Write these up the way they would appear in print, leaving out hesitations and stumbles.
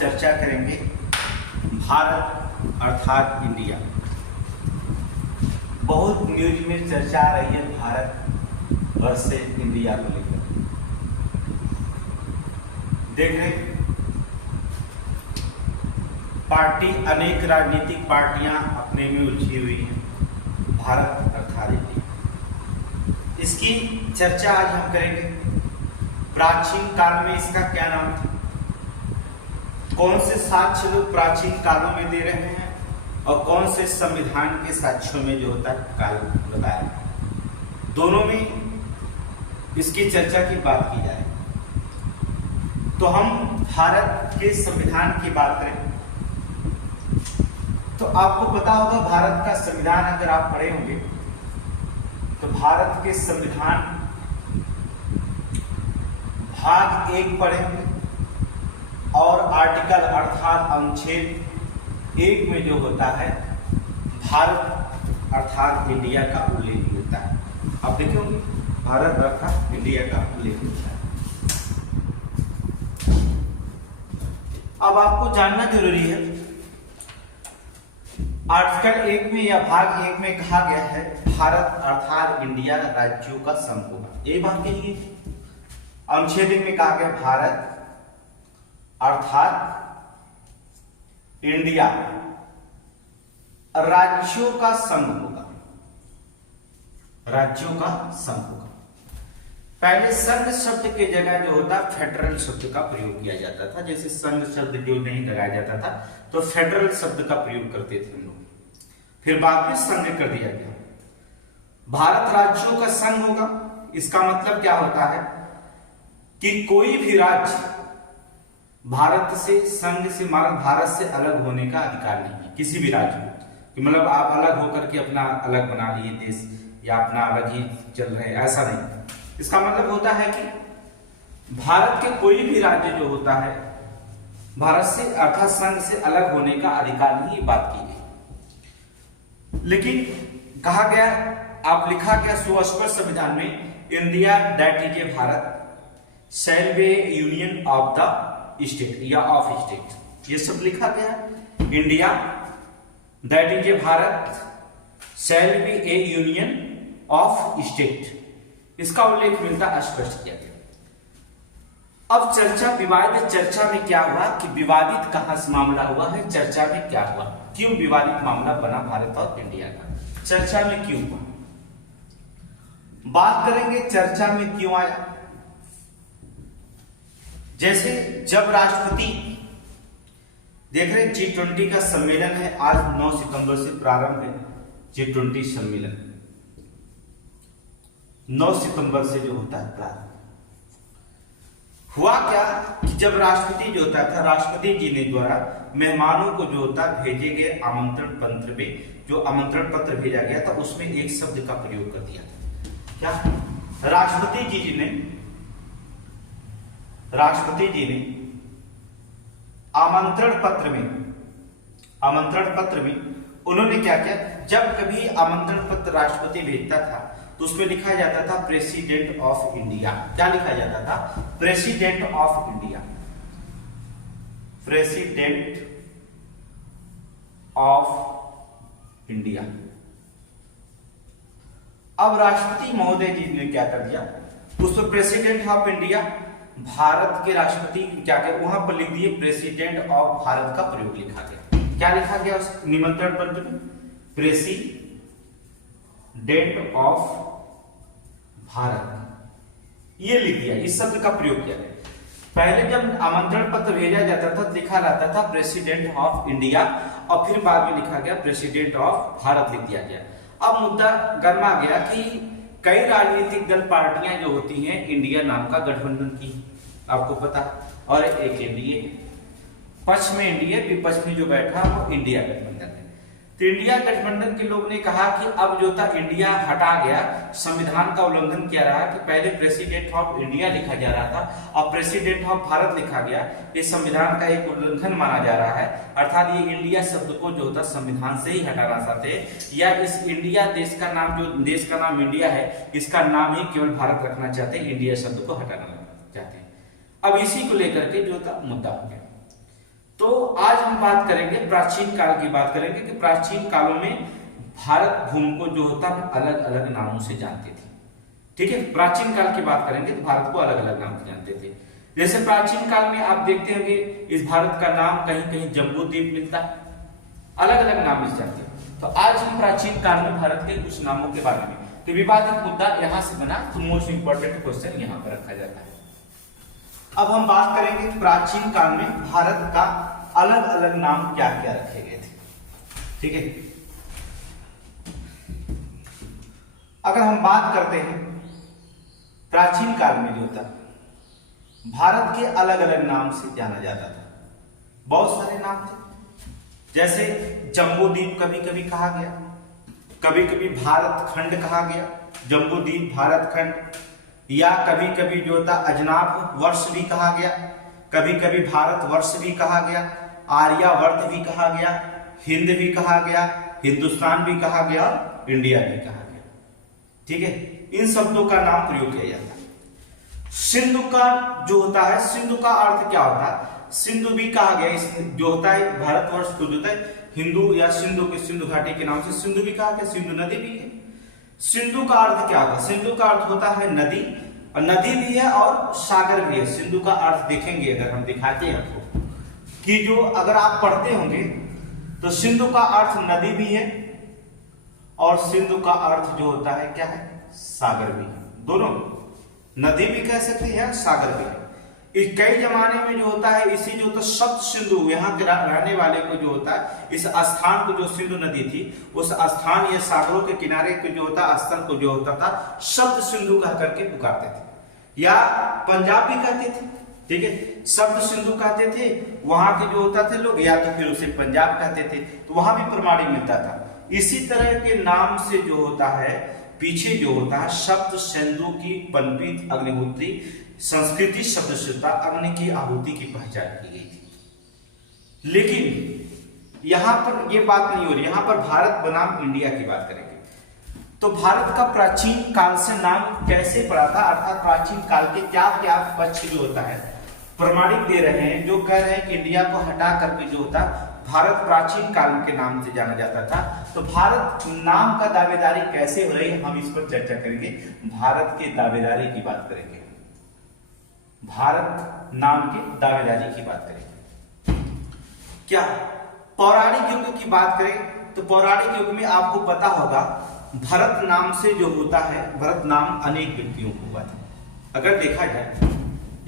चर्चा करेंगे भारत अर्थात इंडिया। बहुत न्यूज में चर्चा आ रही है भारत वर्सेस इंडिया को लेकर। देख रहे पार्टी, अनेक राजनीतिक पार्टियां अपने में उलझी हुई हैं। भारत अर्थात इंडिया, इसकी चर्चा आज हम करेंगे। प्राचीन काल में इसका क्या नाम था, कौन से साक्ष्य लोग प्राचीन कालों में दे रहे हैं और कौन से संविधान के साक्ष्यों में जो होता है काल बताया, दोनों में इसकी चर्चा की बात की जाए। तो हम भारत के संविधान की बात करें तो आपको पता होगा भारत का संविधान, अगर आप पढ़े होंगे तो भारत के संविधान भाग 1 पढ़े होंगे और आर्टिकल अर्थात अनुच्छेद 1 में जो होता है भारत अर्थात इंडिया का उल्लेख होता है। आप देखोगे भारत अर्थात इंडिया का उल्लेख होता है। अब आपको जानना जरूरी है, आर्टिकल 1 में या भाग 1 में कहा गया है भारत अर्थात इंडिया राज्यों का संघ होगा। ये बात कही है। अनुच्छेद 1 में कहा गया भारत अर्थात इंडिया राज्यों का संघ होगा, राज्यों का संघ होगा। पहले संघ शब्द के जगह जो होता फेडरल शब्द का प्रयोग किया जाता था। जैसे संघ शब्द जो नहीं लगाया जाता था तो फेडरल शब्द का प्रयोग करते थे हम लोग, फिर बाद में संघ कर दिया गया। भारत राज्यों का संघ होगा, इसका मतलब क्या होता है कि कोई भी राज्य भारत से, संघ से, भारत से अलग होने का अधिकार नहीं है किसी भी राज्य को, कि मतलब आप अलग होकर के अपना अलग बना लिए देश या अपना अलग ही चल रहे हैं, ऐसा नहीं। इसका मतलब होता है कि भारत के कोई भी राज्य जो होता है भारत से अर्थात संघ से अलग होने का अधिकार नहीं, बात की गई। लेकिन कहा गया, आप लिखा गया सुस्पष्ट संविधान में, India that is a Bharat shall be A union of the state या ऑफ स्टेट, ये सब लिखा गया। India that is a Bharat shall be A union of state, इसका उल्लेख मिलता, स्पष्ट किया गया। अब चर्चा, विवादित चर्चा में क्या हुआ कि विवादित कहां से मामला हुआ है, चर्चा में क्या हुआ, क्यों विवादित मामला बना भारत और इंडिया का, चर्चा में क्यों हुआ, बात करेंगे चर्चा में क्यों आया। जैसे जब राष्ट्रपति, देख रहे G20 का सम्मेलन है, आज 9 सितंबर से प्रारंभ है G20 सम्मेलन, 9 सितंबर से जो होता है प्रारंभ। हुआ क्या कि जब राष्ट्रपति जो होता था, राष्ट्रपति जी ने द्वारा मेहमानों को जो होता भेजे गए आमंत्रण पत्र में, जो आमंत्रण पत्र भेजा गया था उसमें एक शब्द का प्रयोग कर दिया था। क्या राष्ट्रपति जी ने आमंत्रण पत्र में उन्होंने क्या किया, जब कभी आमंत्रण पत्र राष्ट्रपति भेजता था तो उसमें लिखा जाता था प्रेसिडेंट ऑफ इंडिया। क्या लिखा जाता था, president of India, president of India. अब राष्ट्रपति महोदय जी ने क्या कर दिया, उसमें प्रेसिडेंट ऑफ इंडिया, भारत के राष्ट्रपति क्या क्या वहां पर लिख दिए प्रेसिडेंट ऑफ भारत का प्रयोग लिखा गया। क्या लिखा गया उस निमंत्रण पत्र में, प्रेसिडेंट ऑफ भारत, ये लिख दिया, इस शब्द का प्रयोग किया गया। पहले जब आमंत्रण पत्र भेजा जाता था लिखा जाता था प्रेसिडेंट ऑफ इंडिया और फिर बाद में लिखा गया प्रेसिडेंट ऑफ भारत लिख दिया गया। अब मुद्दा गर्मा गया कि कई राजनीतिक दल पार्टियां जो होती हैं इंडिया नाम का गठबंधन की, आपको पता, और एक एनडीए, पक्ष में एनडीए, विपक्ष में जो बैठा वो इंडिया गठबंधन है। तो इंडिया गठबंधन के लोग ने कहा कि अब जो था इंडिया हटा गया, संविधान का उल्लंघन किया रहा कि पहले प्रेसिडेंट ऑफ इंडिया लिखा जा रहा था और प्रेसिडेंट ऑफ भारत लिखा गया, ये संविधान का एक उल्लंघन माना जा रहा है। अर्थात ये इंडिया शब्द को जो होता संविधान से ही हटाना चाहते हैं, या इस इंडिया देश का नाम, जो देश का नाम इंडिया है, इसका नाम ही केवल भारत रखना चाहते हैं, इंडिया शब्द को हटाना चाहते हैं। अब इसी को लेकर के जो था मुद्दा हो गया। हम बात करेंगे प्राचीन काल की बात करेंगे कि प्राचीन कालों में भारत भूमि को जो होता है अलग अलग नामों से जानते थे। ठीक है, प्राचीन काल की बात करेंगे तो भारत को अलग अलग नाम से जानते थे। जैसे प्राचीन काल में आप देखते होंगे इस भारत का नाम कहीं कहीं जम्बूद्वीप मिलता है, अलग अलग नाम से जानते हैं। तो आज हम प्राचीन काल में भारत के कुछ नामों के बारे में, तो विवादित मुद्दा यहां से बना, तो मोस्ट इंपोर्टेंट क्वेश्चन यहां पर रखा जाता है। अब हम बात करेंगे प्राचीन काल में भारत का अलग अलग नाम क्या क्या रखे गए थे। ठीक है, अगर हम बात करते हैं प्राचीन काल में जो था भारत के अलग अलग नाम से जाना जाता था, बहुत सारे नाम थे। जैसे जम्बूद्वीप कभी कभी कहा गया, कभी कभी भारत खंड कहा गया, जम्बूद्वीप भारत खंड, या कभी कभी जो था अजनाब वर्ष भी कहा गया, कभी कभी भारत वर्ष भी कहा गया, आर्यावर्त भी कहा गया, हिंद भी कहा गया, हिंदुस्तान भी कहा गया, इंडिया भी कहा गया। ठीक है, इन शब्दों का नाम प्रयोग किया जाता है। सिंधु का जो होता है, सिंधु का अर्थ क्या होता है, सिंधु भी कहा गया, इस जो होता है भारतवर्ष को जो होता है हिंदू या सिंधु के सिंधु घाटी के नाम से सिंधु भी कहा गया, सिंधु नदी भी है। सिंधु का अर्थ क्या होता है, सिंधु का अर्थ होता है नदी, और नदी भी है और सागर भी है। सिंधु का अर्थ देखेंगे अगर हम दिखाते हैं आपको कि जो अगर आप पढ़ते होंगे तो सिंधु का अर्थ नदी भी है और सिंधु का अर्थ जो होता है क्या है, सागर भी है। दोनों, नदी भी कह सकते हैं, सागर भी है। इस कई जमाने में जो होता है इसी जो तो सप्त सिंधु, यहाँ के रहने वाले को जो होता है इस स्थान को, जो सिंधु नदी थी उस स्थान या सागरों के किनारे को जो होता स्थल को जो होता था सप्त सिंधु कह करके पुकारते थे, या पंजाब भी कहते थे। ठीक है, सप्त सिंधु कहते थे वहां के जो होता थे लोग, या तो फिर उसे पंजाब कहते थे, तो वहां भी प्रमाणिक मिलता था। इसी तरह के नाम से जो होता है पीछे जो होता है सप्त सिंधु की पनपीत अग्निहोत्री संस्कृति शब्द से अग्नि की आहुति की पहचान की गई थी। लेकिन यहां पर यह बात नहीं हो रही, यहां पर भारत बनाम इंडिया की बात करेंगे। तो भारत का प्राचीन काल से नाम कैसे पड़ा था, अर्थात प्राचीन काल के क्या क्या पक्ष जो होता है प्रमाणिक दे रहे हैं, जो कह रहे हैं कि इंडिया को हटा करके जो होता भारत प्राचीन काल के नाम से जाना जाता था। तो भारत नाम का दावेदारी कैसे हो रही है, हम इस पर चर्चा करेंगे। भारत के दावेदारी की बात करेंगे, भारत नाम के दावेदारी की बात करेंगे। क्या पौराणिक युग की बात करें तो पौराणिक युग में आपको पता होगा भरत नाम से जो होता है, भरत नाम अनेक व्यक्तियों को हुआ था। अगर देखा जाए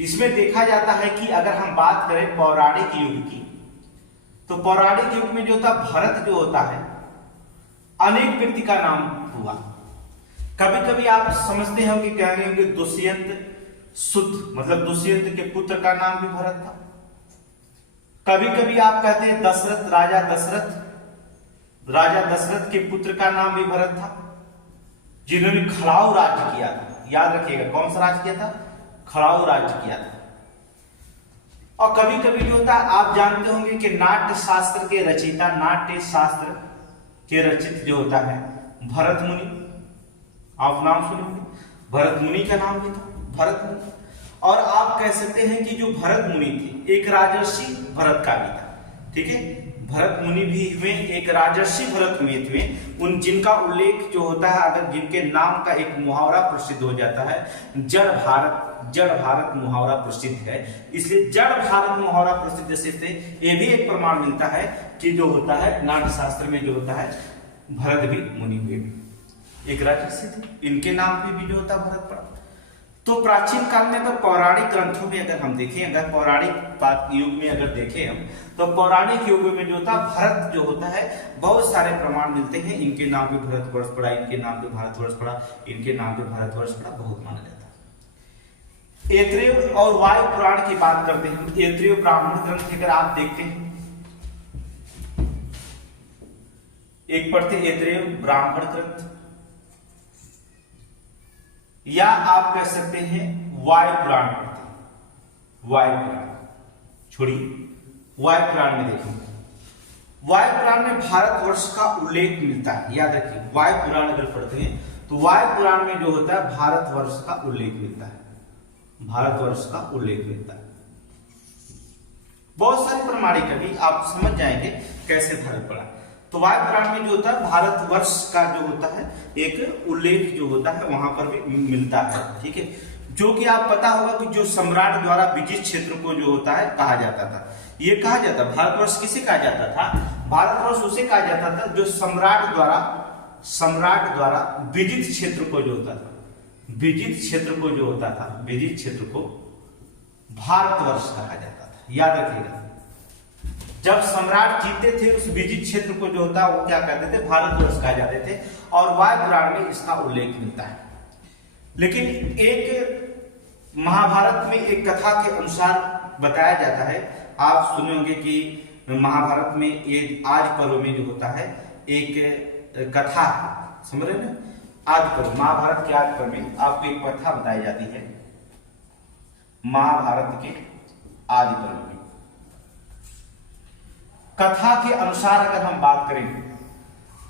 इसमें देखा जाता है कि अगर हम बात करें पौराणिक युग की, तो पौराणिक युग में जो था भरत जो होता है अनेक व्यक्ति का नाम हुआ। कभी कभी आप समझते हैं कि कहेंगे कि दुष्यंत सुत, मतलब दुष्यंत के पुत्र का नाम भी भरत था। कभी कभी आप कहते हैं दशरथ, राजा दशरथ के पुत्र का नाम भी भरत था, जिन्होंने खड़ाऊ राज्य किया था। याद रखिएगा कौन सा राज्य किया था, खड़ाऊ राज्य किया था। और कभी कभी जो होता है आप जानते होंगे कि नाट्य शास्त्र के रचयिता, नाट्य शास्त्र के रचित जो होता है भरत मुनि, आप नाम सुने होंगे, भरत मुनि का नाम भी था भरत मुनि। और आप कह सकते हैं कि जो भरत मुनि थे एक राजर्षि भरत का भी था। ठीक है, भरत मुनि भी हुए, एक राजर्षि भरत मुनि थे, उन जिनका उल्लेख जो होता है, अगर जिनके नाम का एक मुहावरा प्रसिद्ध हो जाता है, जड़ भारत मुहावरा प्रसिद्ध है, इसलिए जड़ भारत मुहावरा प्रसिद्ध से ये भी एक प्रमाण मिलता है कि जो होता है नाट्य शास्त्र में जो होता है भरत भी मुनि हुए, एक राजर्षि थे, इनके नाम पे भी जो होता भरत पड़ा। तो प्राचीन काल में अगर पौराणिक ग्रंथों में अगर हम देखें, अगर पौराणिक युग में अगर देखें हम, तो पौराणिक युग में जो होता भरत जो होता है बहुत सारे प्रमाण मिलते हैं, इनके नाम पे भारतवर्ष पड़ा, इनके नाम पे भारतवर्ष पड़ा, इनके नाम पे भारतवर्ष पड़ा, बहुत माना जाता है। ऐत्रेय और वायु पुराण की बात करते हैं, ऐत्रेय ब्राह्मण ग्रंथ अगर आप देखते हैं, एक पढ़ते ऐत्रेय ब्राह्मण ग्रंथ, या आप कह सकते हैं वायु पुराण पढ़ते हैं। वायु पुराण छोड़िए, वायु पुराण में देखेंगे, वायु पुराण में भारतवर्ष का उल्लेख मिलता है। याद रखिए वायु पुराण अगर पढ़ते हैं तो वायु पुराण में जो होता है भारतवर्ष का उल्लेख मिलता है, भारतवर्ष का उल्लेख मिलता है। बहुत सारे प्रमाणिक अभी आप समझ जाएंगे कैसे भारत पड़ा। तो वायु पुराण में जो होता है भारतवर्ष का जो होता है एक उल्लेख जो होता है वहां पर भी मिलता है, ठीक है। जो कि आप पता होगा कि जो सम्राट द्वारा विजित क्षेत्र को जो होता है कहा जाता था, ये कहा जाता भारतवर्ष किसे कहा जाता था, भारतवर्ष उसे कहा जाता था जो सम्राट द्वारा विजित क्षेत्र को जो होता था, विजित क्षेत्र को जो होता था, विजित क्षेत्र को भारतवर्ष कहा जाता था। याद रखिएगा, जब सम्राट जीते थे उस विजित क्षेत्र को जो होता वो क्या कहते थे, भारतवर्ष कहा जाते थे। और वायु पुराण में इसका उल्लेख मिलता है। लेकिन एक महाभारत में एक कथा के अनुसार बताया जाता है, आप सुने होंगे कि महाभारत में ये आज पर्व में जो होता है एक कथा है, समझ रहे ना, आज पर्व, महाभारत के आज पर्व में आपको एक कथा बताई जाती है। महाभारत के आदि पर्व में कथा के अनुसार अगर हम बात करें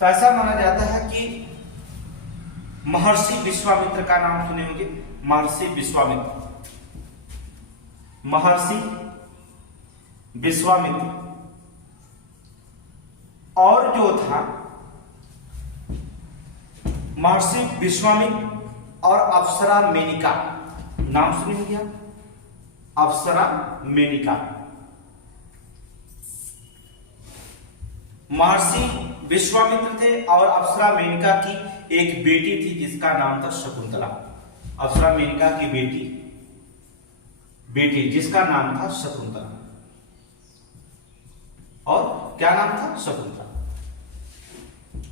तो ऐसा माना जाता है कि महर्षि विश्वामित्र का नाम सुने होंगे, महर्षि विश्वामित्र, महर्षि विश्वामित्र और जो था महर्षि विश्वामित्र और अप्सरा मेनिका, नाम सुने होंगे आप, अप्सरा मेनिका। महर्षि विश्वामित्र थे और अप्सरा मेनका की एक बेटी थी जिसका नाम था शकुंतला। अप्सरा मेनका की बेटी जिसका नाम था शकुंतला, और क्या नाम था, शकुंतला।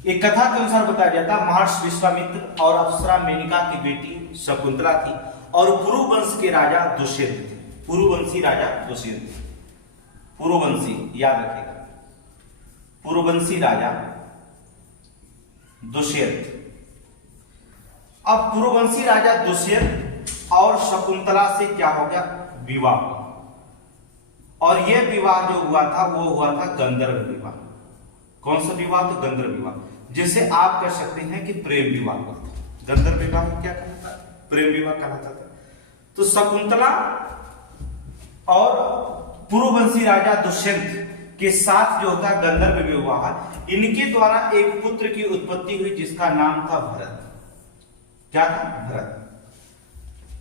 एक कथा के अनुसार बताया जाता है महर्षि विश्वामित्र और अप्सरा मेनका की बेटी शकुंतला थी और पुरुवंश के राजा दुष्यंत थे। पुरुवंशी राजा दुष्यंत, पुरुवंशी, याद रखेगा, पुरुवंशी राजा दुष्यंत। अब पुरुवंशी राजा दुष्यंत और शकुंतला से क्या हो गया, विवाह हुआ। और यह विवाह जो हुआ था वो हुआ था गंधर्व विवाह। कौन सा विवाह, तो गंधर्व विवाह, जिसे आप कह सकते हैं कि प्रेम विवाह हुआ था। गंधर्व विवाह क्या कहलाता, प्रेम विवाह कहलाता था। तो शकुंतला और पुरुवंशी राजा दुष्यंत के साथ जो होता गंधर्व विवाह, इनके द्वारा एक पुत्र की उत्पत्ति हुई जिसका नाम था भरत। क्या था, भरत।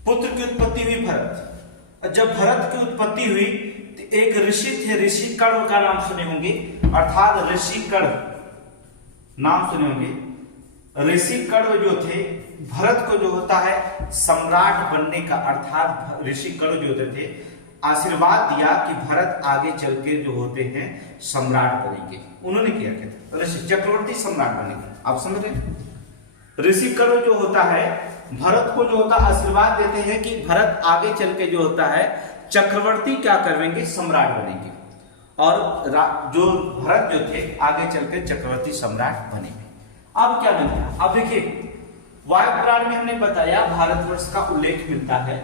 पुत्र की उत्पत्ति हुई भरत। जब भरत की उत्पत्ति हुई तो एक ऋषि थे, ऋषि कर्ण का नाम सुने होंगे, अर्थात ऋषि कर्ण नाम सुने होंगे। ऋषि कर्ण जो थे भरत को जो होता है सम्राट बनने का, अर्थात ऋषि कर्ण जो होते थे आशीर्वाद दिया कि भरत आगे चल के जो होते हैं सम्राट बनेंगे। उन्होंने क्या किया, ऋषि चक्रवर्ती सम्राट बनेंगे। आप समझ रहे हैं, ऋषि कर्ण जो होता है भरत को जो होता आशीर्वाद देते हैं कि भरत आगे चल के जो होता है चक्रवर्ती क्या करवेंगे, सम्राट बनेंगे। और जो भरत जो थे आगे चल के चक्रवर्ती सम्राट बनेंगे। अब क्या मिलता है, अब देखिए वायु पुराण में हमने बताया भारतवर्ष का उल्लेख मिलता है।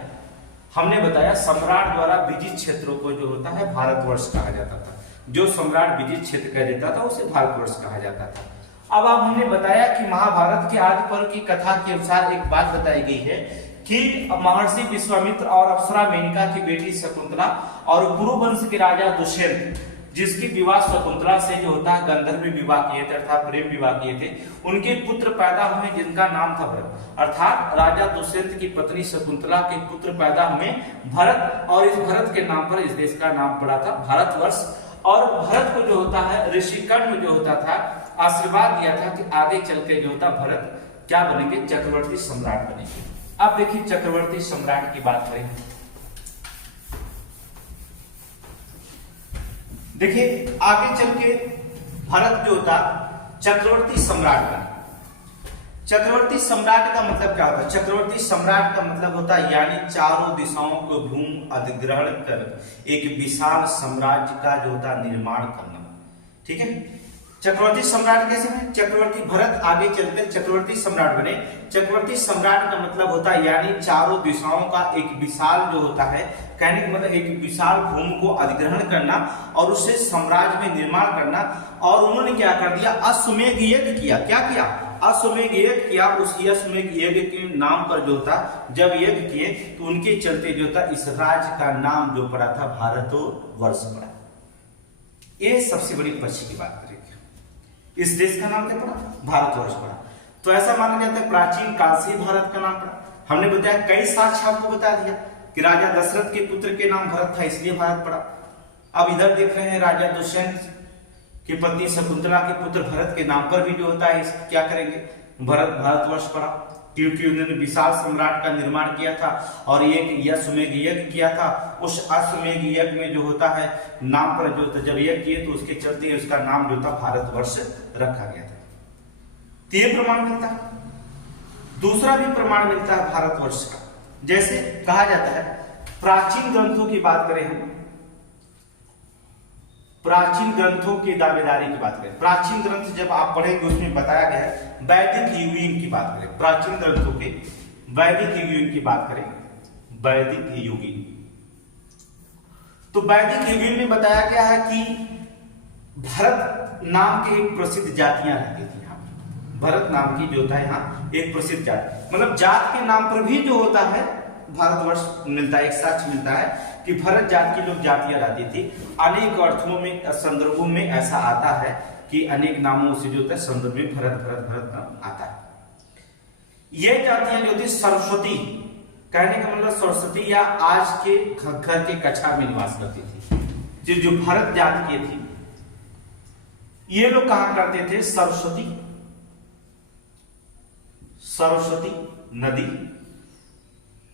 हमने बताया सम्राट द्वारा विजित क्षेत्रों को जो होता है भारतवर्ष कहा जाता था। जो सम्राट विजित क्षेत्र कह देता था उसे भारतवर्ष कहा जाता था। अब हमने बताया कि महाभारत के आदि पर्व की कथा के अनुसार एक बात बताई गई है कि महर्षि विश्वामित्र और अप्सरा मेनका की बेटी शकुंतला और पुरुवंश के राजा दुष्यंत, जिसकी विवाह शकुंतला से जो होता है गंधर्व विवाह किए थे अर्थात प्रेम विवाह किए थे, उनके पुत्र पैदा हुए जिनका नाम था भरत। अर्थात राजा दुष्यंत की पत्नी शकुंतला के पुत्र पैदा हुए भरत, और इस भरत के नाम पर इस देश का नाम पड़ा था भारतवर्ष। और भरत को जो होता है ऋषि कर्ण जो होता था आशीर्वाद दिया था कि आगे चल के जो होता भरत क्या बनेंगे, चक्रवर्ती सम्राट बनेंगे। अब देखिए चक्रवर्ती सम्राट की बात करें, देखिए आगे चल के भरत जो होता चक्रवर्ती सम्राट बना। चक्रवर्ती सम्राट का मतलब क्या होता है, चक्रवर्ती सम्राट का मतलब होता है यानी चारों दिशाओं को भूमि अधिग्रहण कर एक विशाल साम्राज्य का जो होता निर्माण करना। ठीक है, चक्रवर्ती सम्राट कैसे बने, चक्रवर्ती भरत आगे चलकर चक्रवर्ती सम्राट बने। चक्रवर्ती सम्राट का मतलब होता है यानी चारों दिशाओं का एक विशाल जो होता है, कहने का मतलब एक विशाल भूमि को अधिग्रहण करना और उसे साम्राज्य में निर्माण करना। और उन्होंने क्या कर दिया, अश्वमेध यज्ञ किया। क्या किया, अश्वमेध यज्ञ किया। उस अश्वमेध यज्ञ के नाम पर जो था जब यज्ञ किए तो उनके चलते जो था इस राज्य का नाम जो पड़ा था भारतवर्ष पड़ा। ये सबसे बड़ी पक्ष की बात करेंगे। इस देश का नाम क्या पड़ा? भारतवर्ष पड़ा। तो ऐसा माना जाता है प्राचीन काल से भारत का नाम पड़ा। हमने बताया कई साक्ष्य आपको बता दिया कि राजा दशरथ के पुत्र के नाम भरत था, इसलिए भारत पड़ा। अब इधर देख रहे हैं राजा दुष्यंत की पत्नी शकुंतला के पुत्र भरत के नाम पर भी जो होता है क्या करेंगे? भारतवर्ष पड़ा, क्योंकि उन्होंने विशाल सम्राट का निर्माण किया था और एक अश्वमेध यज्ञ किया था। उस अश्वमेध यज्ञ में जो होता है नाम पर जो जब यज्ञ किए तो उसके चलते उसका नाम जो था भारतवर्ष रखा गया था। तो ये प्रमाण मिलता है। दूसरा भी प्रमाण मिलता है भारतवर्ष का, जैसे कहा जाता है प्राचीन ग्रंथों की बात करें हम, प्राचीन ग्रंथों की दावेदारी की बात करें। प्राचीन ग्रंथ जब आप पढ़ेंगे उसमें बताया गया है वैदिक युगीन की बात करें। प्राचीन ग्रंथों के वैदिक युगीन की बात करें, वैदिक युगीन, तो वैदिक युगीन में बताया गया है कि भरत नाम के एक प्रसिद्ध जातियां रहती थी यहाँ। भरत नाम की जो होता है यहाँ एक प्रसिद्ध जाति, मतलब जात के नाम पर भी जो होता है भारतवर्ष मिलता है। एक साक्ष्य मिलता है कि भरत जात की लोग जातियां रहती थी। अनेक अर्थों में संदर्भों में ऐसा आता है कि अनेक नामों से जो होता है संदर्भ में भरत भरत भरत नाम आता है। ये जातियां जो थी सरस्वती, कहने का मतलब सरस्वती या आज के घग्गर के कछार में निवास करती थी। जो भरत जात की थी ये लोग कहा करते थे सरस्वती नदी,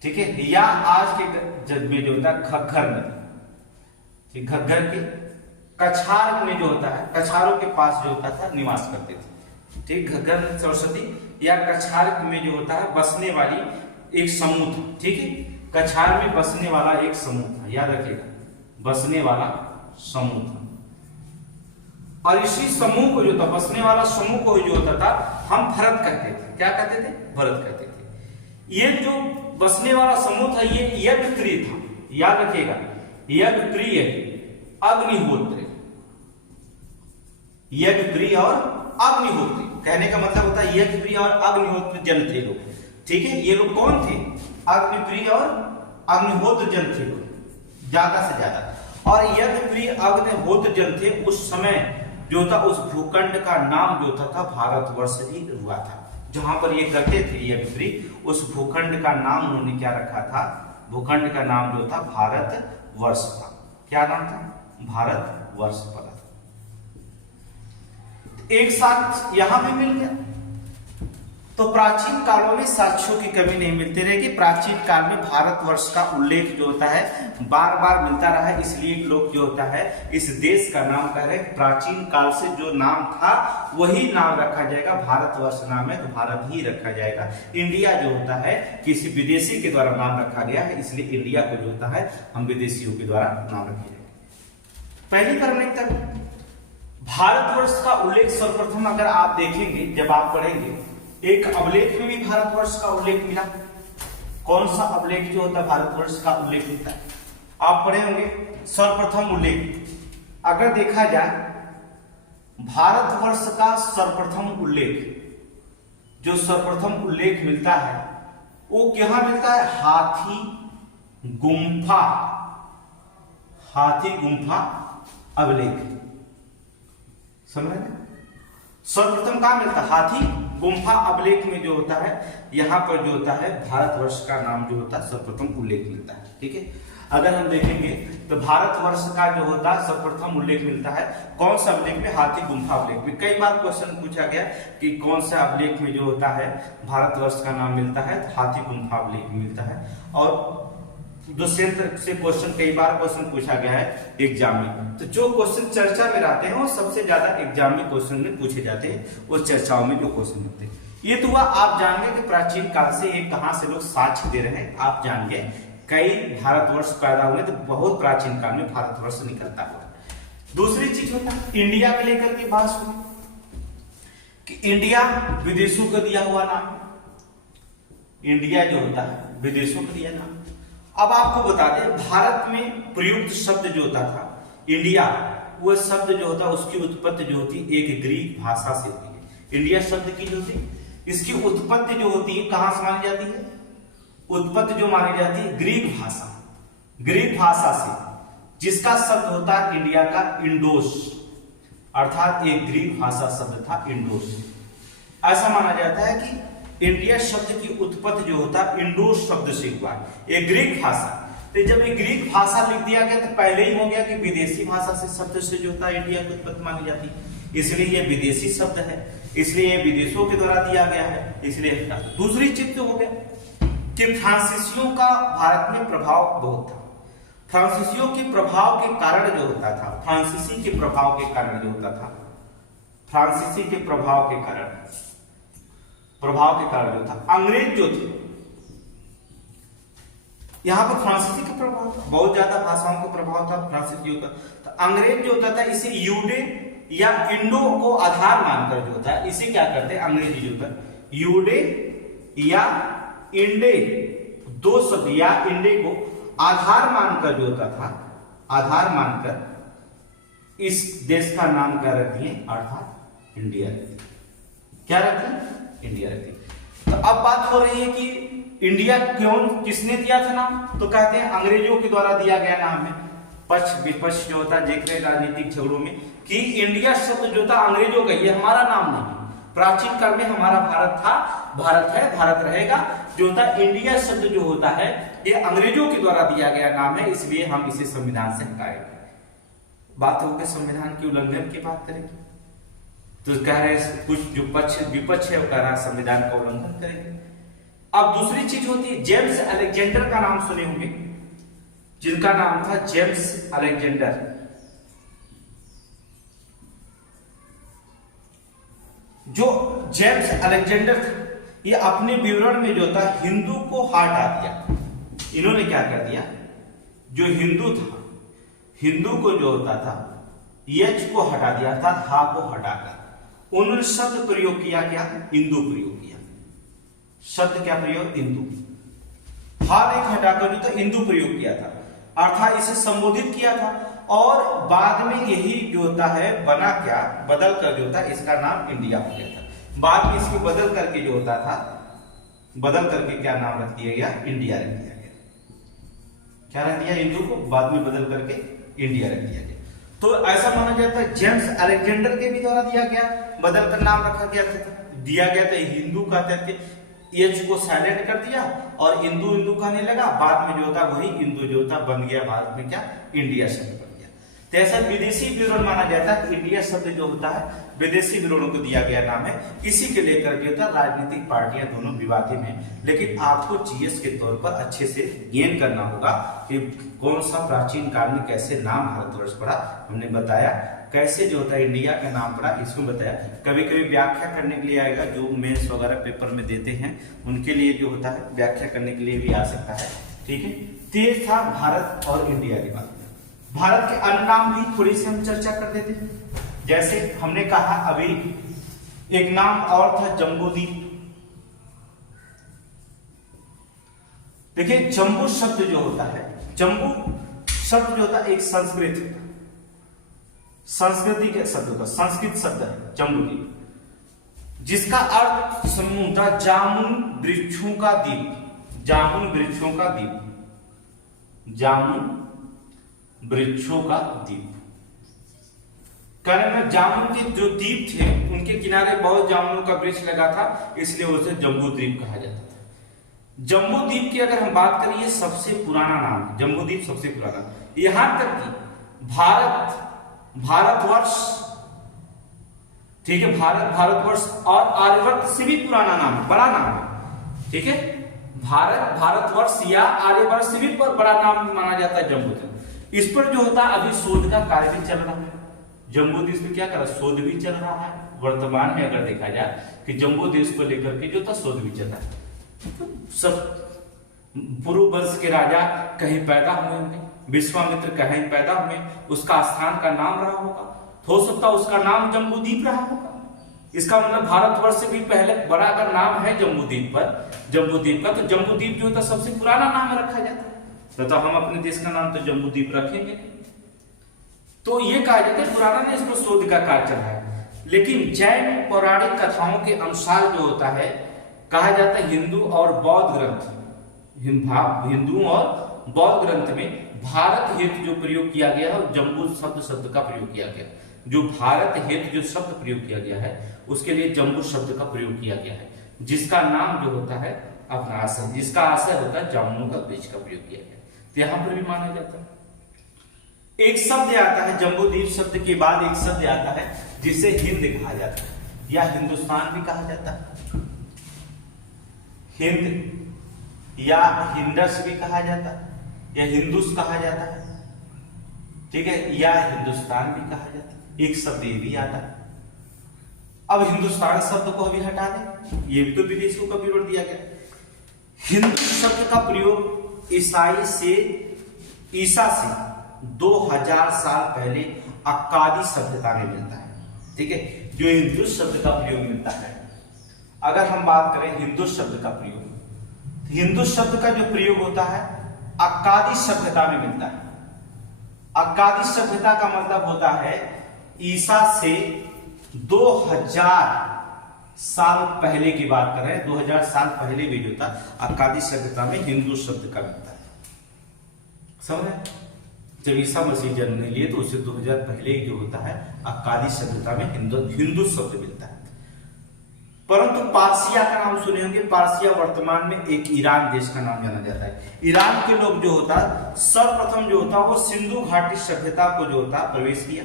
ठीक है, या आज के जग में जो होता है घग्गर नदी, घग्गर के कछार में जो होता है कछारों के पास जो होता था निवास करते थे। ठीक, घग्गर सरस्वती या कछार में जो होता है बसने वाली एक समूह था। ठीक है, कछार में बसने वाला एक समूह था, याद रखिएगा, बसने वाला समूह था। और इसी समूह को जो था बसने वाला समूह को जो होता था हम भरत कहते थे। क्या कहते थे? भरत कहते थे। ये जो बसने वाला समूह था ये यज्ञप्रिय था, याद रखिएगा, यज्ञप्रिय अग्निहोत्री, यज्ञप्रिय और अग्निहोत्री, कहने का मतलब होता है यज्ञप्रिय और अग्निहोत्र जन थे लोग। ठीक है, ये लोग कौन थे? अग्निप्रिय और अग्निहोत्र जन थे लोग ज्यादा से ज्यादा। और यज्ञप्रिय अग्निहोत्र जन थे। उस समय जो था उस भूखंड का नाम जो था भारतवर्ष ही हुआ था। जहां पर ये करते थे यज्ञप्रिय, उस भूखंड का नाम उन्होंने क्या रखा था? भूखंड का नाम जो था भारतवर्ष था। क्या नाम था? भारतवर्ष पड़ा। एक साथ यहां भी मिल गया। तो प्राचीन कालों में साक्ष्यों की कमी नहीं मिलती रहेगी। प्राचीन काल में भारतवर्ष का उल्लेख जो होता है बार बार मिलता रहा है, इसलिए लोग जो होता है इस देश का नाम कह रहे हैं प्राचीन काल से जो नाम था वही नाम रखा जाएगा। भारतवर्ष नाम है तो भारत ही रखा जाएगा। इंडिया जो होता है किसी विदेशी के द्वारा नाम रखा गया है, इसलिए इंडिया को जो होता है हम विदेशियों के द्वारा नाम रखे जाएंगे। पहली प्रामाणिकता, भारतवर्ष का उल्लेख सर्वप्रथम अगर आप देखेंगे, जब आप पढ़ेंगे एक अभिलेख में भी भारतवर्ष का उल्लेख मिला। कौन सा अभिलेख जो होता है भारतवर्ष का उल्लेख मिलता है? आप पढ़े होंगे सर्वप्रथम उल्लेख। अगर देखा जाए भारतवर्ष का सर्वप्रथम उल्लेख, जो सर्वप्रथम उल्लेख मिलता है वो कहां मिलता है? हाथी गुम्फा अभिलेख। समझ रहे? सर्वप्रथम कहां मिलता है? हाथी गुम्फा अभिलेख में जो होता है यहां पर जो होता है भारतवर्ष का नाम जो होता है सर्वप्रथम उल्लेख मिलता है। ठीक है, अगर हम देखेंगे तो भारतवर्ष का जो होता है सर्वप्रथम उल्लेख मिलता है कौन सा अभिलेख में? हाथी गुम्फा अभिलेख में। कई बार क्वेश्चन पूछा गया कि कौन सा अभिलेख में जो होता है भारतवर्ष का नाम मिलता है? हाथी गुम्फा अभिलेख में मिलता है। और दुष्यंत से क्वेश्चन कई बार क्वेश्चन पूछा गया है एग्जाम में। तो जो क्वेश्चन चर्चा में रहते हैं वो सबसे ज्यादा एग्जाम में क्वेश्चन में पूछे जाते हैं, उस चर्चाओं में जो क्वेश्चन होते हैं। ये तो हुआ, आप जान गए कि प्राचीन काल से ये कहां से लोग साक्ष्य दे रहे हैं। आप जान गए कई भारतवर्ष पैदा हुए तो बहुत प्राचीन काल में भारतवर्ष निकलता हुआ। दूसरी चीज होता है इंडिया को लेकर के बात हुई कि इंडिया विदेशों को दिया हुआ नाम। इंडिया जो होता है विदेशों को दिया नाम। अब आपको बता दें भारत में प्रयुक्त शब्द जो होता था इंडिया, वो शब्द जो होता है उसकी उत्पत्ति जो होती है एक ग्रीक भाषा से होती है। इंडिया शब्द की जो होती है इसकी उत्पत्ति जो होती है कहां से मानी जाती है? उत्पत्ति जो मानी जाती है ग्रीक भाषा से, जिसका शब्द होता है इंडिया का इंडोस। अर्थात एक ग्रीक भाषा शब्द था इंडोस। ऐसा माना जाता है कि इंडिया शब्द की उत्पत्ति जो होता है इंडोस शब्द से हुआ है, एक ग्रीक भाषा। तो जब ये ग्रीक भाषा लिख दिया गया तो पहले ही हो गया कि विदेशी भाषा से शब्द से जो होता है इंडिया की उत्पत्ति मानी जाती है, इसलिए ये विदेशी शब्द है, इसलिए ये विदेशों के द्वारा दिया गया है, इसलिए। दूसरी चीज हो गया कि फ्रांसीसियों का भारत में प्रभाव बहुत था। फ्रांसीसियों के प्रभाव के कारण जो होता था, फ्रांसीसी के प्रभाव के कारण जो होता था, फ्रांसीसी के प्रभाव के कारण जो था, अंग्रेज जो थे, यहां पर फ्रांसीसी का प्रभाव था, बहुत ज्यादा भाषाओं का प्रभाव था फ्रांसीसियों का। तो अंग्रेज जो होता था इसे यूडे या इंडो को आधार मानकर जो होता है, इसे क्या करते हैं अंग्रेजी जो होता है यूडे या इंडे, दो शब्द या इंडे को आधार मानकर जो होता था, आधार मानकर इस देश का नाम क्या रख दिए, अर्थात इंडिया रख दिए। क्या रख दिए, इंडिया रख दिए। तो अब बात हो रही है कि इंडिया क्यों, किसने दिया था नाम, तो कहते हैं अंग्रेजों के द्वारा दिया गया नाम है। पक्ष विपक्ष जो होता है देख रहे राजनीतिक झगड़ों में कि इंडिया शब्द जो था अंग्रेजों का, ये हमारा नाम नहीं। प्राचीन काल में हमारा भारत था, भारत है, भारत रहेगा। जो होता है इंडिया शब्द जो होता है ये अंग्रेजों के द्वारा दिया गया नाम है, इसलिए हम इसे संविधान से हटाएंगे। बात होगी संविधान के उल्लंघन की बात करेंगे तो कह रहे कुछ जो पक्ष विपक्ष है वो कह रहा संविधान का उल्लंघन करेंगे। अब दूसरी चीज होती है, जेम्स अलेक्जेंडर का नाम सुने होंगे, जिनका नाम था जेम्स अलेक्जेंडर। जो जेम्स अलेक्जेंडर था ये अपने विवरण में जो था हिंदू को हटा दिया। इन्होंने क्या कर दिया, जो हिंदू था, हिंदू को जो होता था एच को हटा दिया था, हा को हटाकर उन्होंने शब्द प्रयोग किया, क्या हिंदू प्रयोग किया। शब्द क्या प्रयोग, हिंदू। हा एक हटाकर जो था हिंदू प्रयोग किया था, अर्थात इसे संबोधित किया था। और बाद में यही जो होता है बना क्या, बदल कर जो था इसका नाम इंडिया हो गया था। बाद में इसको बदल करके जो होता था, बदल करके क्या नाम रख दिया गया, इंडिया रख दिया गया। क्या रख दिया, हिंदू को बाद में बदल करके इंडिया रख दिया गया। तो ऐसा माना जाता है जेम्स अलेक्जेंडर के भी द्वारा दिया गया, बदल कर नाम रखा गया था, दिया गया था हिंदू का करके, एच को साइलेंट कर दिया और हिंदू हिंदू कहने लगा। बाद में जो होता वही हिंदू जो होता बन गया, भारत में क्या इंडिया शब्द बन गया। तो ऐसा विदेशी विवरण माना जाता है, इंडिया शब्द जो होता है विदेशी विवरणों को दिया गया नाम है। इसी के लेकर जो होता राजनीतिक पार्टियां दोनों विवादित हैं, लेकिन आपको जीएस के तौर पर अच्छे से गेन करना होगा कि कौन सा प्राचीन काल में कैसे नाम भारतवर्ष पड़ा, हमने बताया। कैसे जो होता है इंडिया का नाम पड़ा इसको बताया। कभी कभी व्याख्या करने के लिए आएगा, जो मेंस वगैरह पेपर में देते हैं उनके लिए जो होता है व्याख्या करने के लिए भी आ सकता है, ठीक है। तेज था भारत और इंडिया के बाद। भारत के अन्य नाम भी थोड़ी सी हम चर्चा कर देते हैं। जैसे हमने कहा अभी एक नाम और था जम्बूद्वीप। देखिए जम्बू शब्द जो होता है, जम्बू शब्द जो होता है एक संस्कृत संस्कृति के शब्द का संस्कृत शब्द है जम्बूद्वीप, जिसका अर्थ समूह था जामुन वृक्षों का द्वीप। जामुन वृक्षों का द्वीप, जामुन वृक्षों का द्वीप। कारण जामुन के जो द्वीप थे उनके किनारे बहुत जामुनों का वृक्ष लगा था, इसलिए उसे जम्बूद्वीप कहा जाता था। जम्बूद्वीप की अगर हम बात करें, सबसे पुराना नाम है जम्बूद्वीप, सबसे पुराना। यहां तक कि भारतवर्ष, ठीक है, भारतवर्ष और आर्यवर्त से भी पुराना नाम है, बड़ा नाम है, ठीक है। भारतवर्ष या आर्यवर्त से भी बड़ा नाम माना जाता है जम्बूद्वीप। इस पर जो होता है अभी शोध का कार्य भी चल रहा है। जम्बूद्वीप में क्या कर रहा है, शोध भी चल रहा है। वर्तमान में अगर देखा जाए कि जम्बूद्वीप को लेकर के जो था शोध भी चल रहा है। तो सब पूर्व वंश के राजा कहीं पैदा हुए होंगे, विश्वामित्र कहीं पैदा हुए, उसका स्थान का नाम रहा होगा, हो सकता है उसका नाम जम्बूद्वीप रहा होगा। इसका मतलब भारतवर्ष से भी पहले बड़ा अगर नाम है जम्बूद्वीप का, तो जम्बूद्वीप जो होता सबसे पुराना नाम रखा जाता है। तो हम अपने देश का नाम तो जम्बूद्वीप रखेंगे। तो ये कहा जाता है पुराना ने इसको शोध का कार्य चला है। लेकिन जैन पौराणिक कथाओं के अनुसार जो होता है, कहा जाता है हिंदू और बौद्ध ग्रंथ, हिंदू और बौद्ध ग्रंथ में भारत हेतु जो प्रयोग किया गया है जम्बू शब्द का प्रयोग किया गया। जो भारत हेतु जो शब्द प्रयोग किया गया है उसके लिए जम्बू शब्द का प्रयोग किया गया है, जिसका नाम जो होता है अपना आशय, जिसका आशय होता है जम्मू का ब्रिज का प्रयोग किया गया, तो यहां पर भी माना जाता है। एक शब्द आता है जम्बू द्वीप शब्द के बाद एक शब्द आता है जिसे हिंद कहा जाता है या हिंदुस्तान भी कहा जाता है, हिंद या हिंदस भी कहा जाता है या हिंदुस कहा जाता है, ठीक है, या हिंदुस्तान भी कहा जाता है। एक शब्द ये भी आता है। अब हिंदुस्तान शब्द को भी हटा दें, ये भी तो विदेशियों का विवरण दिया गया। हिंदू शब्द का प्रयोग ईसा से 2000 साल पहले अक्कादी सभ्यता में मिलता है, ठीक है, जो हिंदू शब्द का प्रयोग मिलता है। अगर हम बात करें हिंदू शब्द का प्रयोग, हिंदू शब्द का जो प्रयोग होता है अक्कादी सभ्यता में मिलता है। अक्कादी सभ्यता का मतलब होता है ईसा से 2000 साल पहले की बात कर रहे हैं, 2000 साल पहले भी जो था अक्कादी सभ्यता में हिंदू शब्द का मिलता है। समझे? जब ईसा मसीह जन्म ने लिए तो उससे 2000 पहले जो होता है अक्कादी सभ्यता में हिंदू शब्द मिलता है। परंतु पारसिया का नाम सुने होंगे। पारसिया वर्तमान में एक ईरान देश का नाम जाना जाता है। ईरान के लोग जो होता सर्वप्रथम जो होता वो सिंधु घाटी सभ्यता को जो होता प्रवेश किया।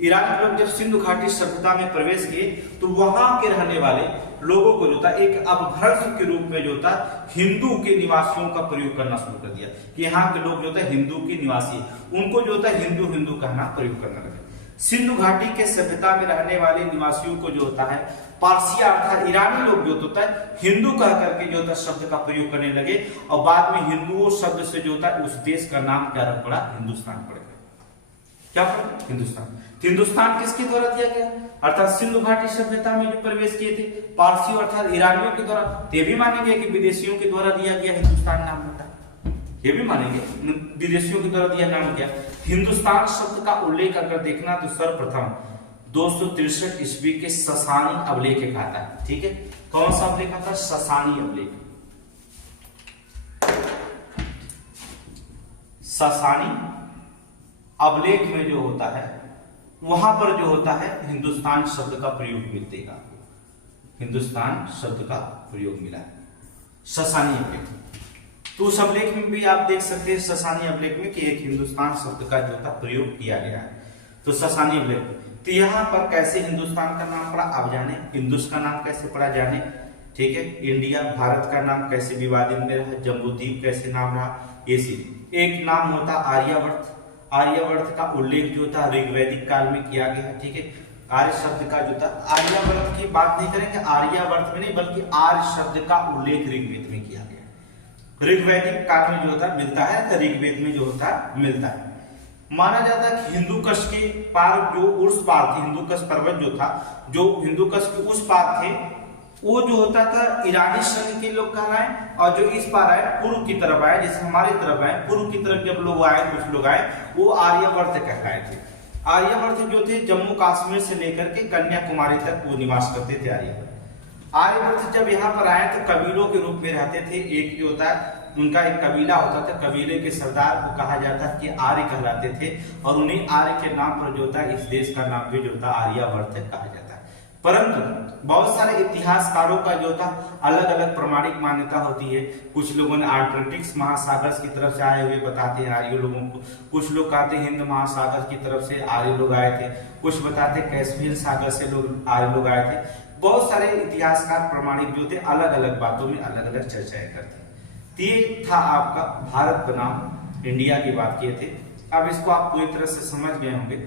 ईरान के लोग जब सिंधु घाटी सभ्यता में प्रवेश किए तो वहां के रहने वाले लोगों को जो था एक अपभ्रंश के रूप में जो था हिंदू के निवासियों का प्रयोग करना शुरू कर दिया कि यहाँ के लोग जो था हिंदू के निवासी, उनको जो था हिंदू हिंदू कहना प्रयोग करने लगे। सिंधु घाटी के सभ्यता में रहने वाले निवासियों को जो होता है पारसिया अर्थात ईरानी लोग जो होता है हिंदू कह करके जो होता शब्द का प्रयोग करने लगे और बाद में हिंदुओं शब्द से जो होता है उस देश का नाम क्या रख पड़ा? हिंदुस्तान पड़ गया। क्या पड़ा? हिंदुस्तान। हिंदुस्तान किसके द्वारा दिया गया? अर्थात सिंधु घाटी सभ्यता में जो प्रवेश किए थे पारसियों अर्थात ईरानियों के द्वारा। ये भी मानेंगे कि विदेशियों के द्वारा दिया गया हिंदुस्तान नाम होता है, ये भी मानेंगे विदेशियों के द्वारा दिया नाम क्या। हिंदुस्तान शब्द का उल्लेख अगर देखना तो सर्वप्रथम 263 ईस्वी के ससानी अभिलेख आता है, ठीक है। कौन सा अभिलेख आता है? ससानी अभिलेख। ससानी अभिलेख में जो होता है वहां पर जो होता है हिंदुस्तान शब्द का प्रयोग मिलेगा, हिंदुस्तान शब्द का प्रयोग मिला है ससानी अभिलेख। तो उस अभिलेख में भी आप देख सकते हैं ससानी अभिलेख में कि एक हिंदुस्तान शब्द का जो था प्रयोग किया गया है। तो ससानी अभिलेख, तो यहाँ पर कैसे हिंदुस्तान का नाम पड़ा आप जाने, इंदुस का नाम कैसे पड़ा जाने, ठीक है। इंडिया भारत का नाम कैसे विवादित में रहा, जम्बूद्वीप कैसे नाम रहा, ये चीज। एक नाम होता आर्यावर्त। आर्यावर्त का उल्लेख जो था ऋग्वैदिक काल में किया गया, ठीक है। आर्य शब्द का जो था, आर्यावर्त की बात नहीं करेंगे आर्यावर्त में नहीं बल्कि आर्य शब्द का उल्लेख ऋग्वेद में किया गया। ऋग्वैदिक काल में जो होता मिलता है तो ऋग्वेद में जो होता मिलता है। माना जाता है कि हिंदुकुश के पार जो उस पार थे, हिंदुकुश पर्वत जो था, जो हिंदुकुश के उस पार थे वो जो होता था ईरानी संघ के लोग कहलाए, और जो इस पार आए पूर्व की तरफ आए, जैसे हमारी तरफ आए पूर्व की तरफ जब लोग आए कुछ लोग आए वो आर्यावर्त कहलाए थे। आर्यावर्त जो थे जम्मू कश्मीर से लेकर के कन्याकुमारी तक वो निवास करते थे आर्यावर्त। आर्यावर्त जब यहाँ पर आए तो कबीलों के रूप में रहते थे। एक जो होता है उनका एक कबीला होता था, कबीले के सरदार को कहा जाता है कि आर्य कहलाते थे, और उन्हीं आर्य के नाम पर जो था इस देश का नाम भी जो था आर्यावर्त कहा जाता है। परंतु बहुत सारे इतिहासकारों का जो था अलग अलग प्रमाणिक मान्यता होती है। कुछ लोगों ने आर्कटिक महासागर की तरफ से आए हुए बताते हैं आर्य लोगों को, कुछ लोग कहते हैं हिंद महासागर की तरफ से आर्य लोग आए थे, कुछ बताते कैश्मीर सागर से लोग आर्य लोग आए थे। बहुत सारे इतिहासकार प्रमाणिक जो थे अलग अलग बातों में अलग अलग चर्चाएं करते हैं। ये था आपका भारत बनाम इंडिया की बात किए थे। अब इसको आप पूरी तरह से समझ गए होंगे।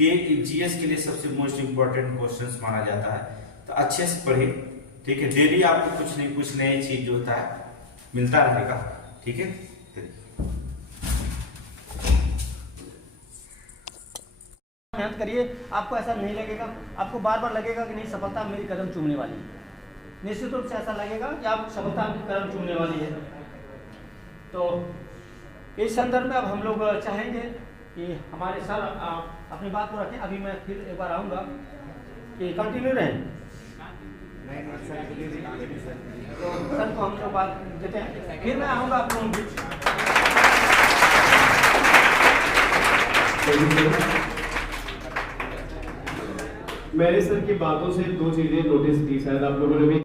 ये जीएस के लिए सबसे मोस्ट इंपॉर्टेंट क्वेश्चंस माना जाता है, तो अच्छे से पढ़िए, ठीक है। डेली आपको कुछ नहीं कुछ नई चीज जो होता है मिलता रहेगा, ठीक है। मेहनत करिए, आपको ऐसा नहीं लगेगा, आपको बार बार लगेगा कि नहीं सफलता मेरी कदम चूमने वाली है। निश्चित रूप से ऐसा लगेगा कि आप सफलता की कदम चूमने वाली है। तो इस संदर्भ में अब हम लोग चाहेंगे कि हमारे सर अपनी बात को रखें। अभी मैं फिर एक बार आऊँगा कि कंटिन्यू रहें, तो सर को हम लोग बात देते हैं, फिर मैं आऊँगा आप लोगों के बीच। मैंने सर की बातों से दो चीजें नोटिस की, शायद आप लोगों ने भी